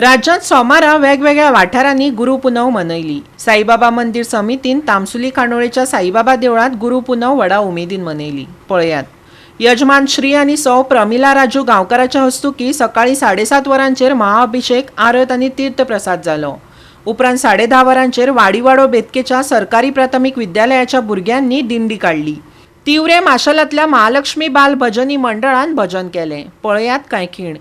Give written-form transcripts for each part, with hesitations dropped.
राज्यात सोमारा वेगवेगळ्या वाठारांनी गुरुपुनव मनयली। साईबाबा मंदिर समितीन तामसुली कांडोळेच्या साईबाबा देवळात गुरुपुनव व्हडा उमेदीन मनयली। पळयात, यजमान श्री आणि सौ प्रमिला राजू गांवकाराच्या हस्तुकी सकाळी 7:30 वरांचेर महाअभिषेक, आरत आणि तीर्थप्रसाद जालो। उपरांत 10:30 वरांचेर वाडीवाडो बेतकेच्या सरकारी प्राथमिक विद्यालयाच्या भुरग्यांनी दिंडी काढली। तिवरे माशेलांतल्या महालक्ष्मी बाल भजनी मंडळान भजन केले। पळयात कांय खीण।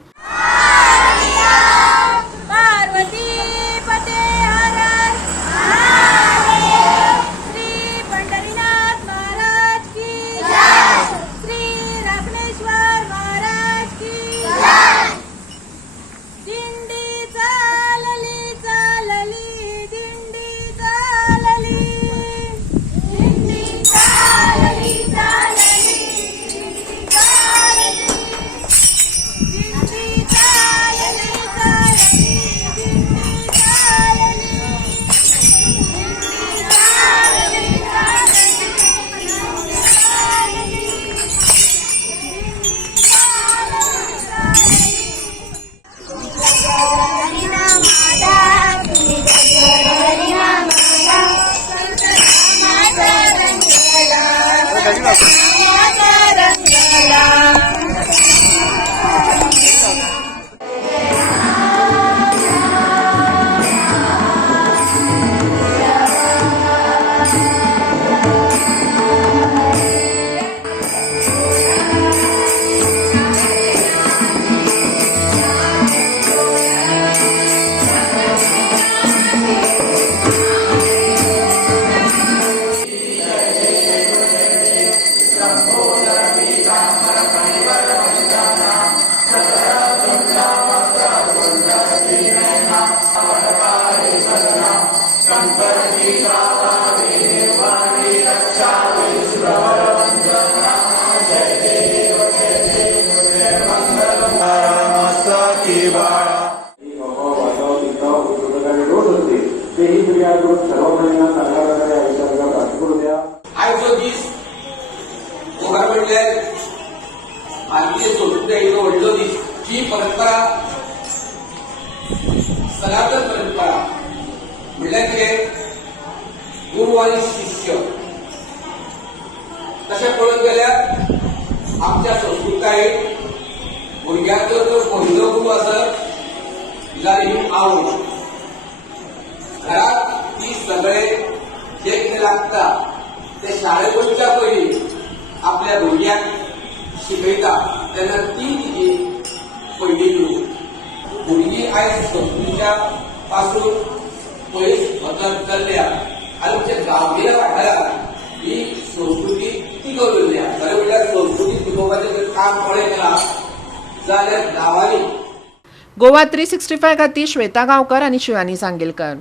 आयचो दीस गोगार म्हणल्यार भारतीय संस्कृतीचो व्हडलो दीस। ही परंपरा सनातन परंपरा म्हणल्यार कितें, गुरू आनी शिष्य तशें पळोवंक गेल्यार आमच्या संस्कृतायेक भुरग्याचो जर पयलो गुरू आसत जाल्यार ही आवय। घरात ती सगळे जे कितें लागता ते शाळेत वयच्या पयलीं आपल्या भुरग्याक शिकयता तेन्ना ती तिजी पयली गुरू। भुरगीं आयज संस्कृतीच्या पासून पयस वचत चल्ल्या आनी आमच्या गांवगिऱ्या वाठारांत ही संस्कृती टिकोवन उरल्या। खरें म्हणल्यार संस्कृती टिकोवपाचें जर काम पळय केलां जाल्यार गांवांनी। गोवा 365 खातीर श्वेता गांवकर आनी शिवानी सांगेलकर।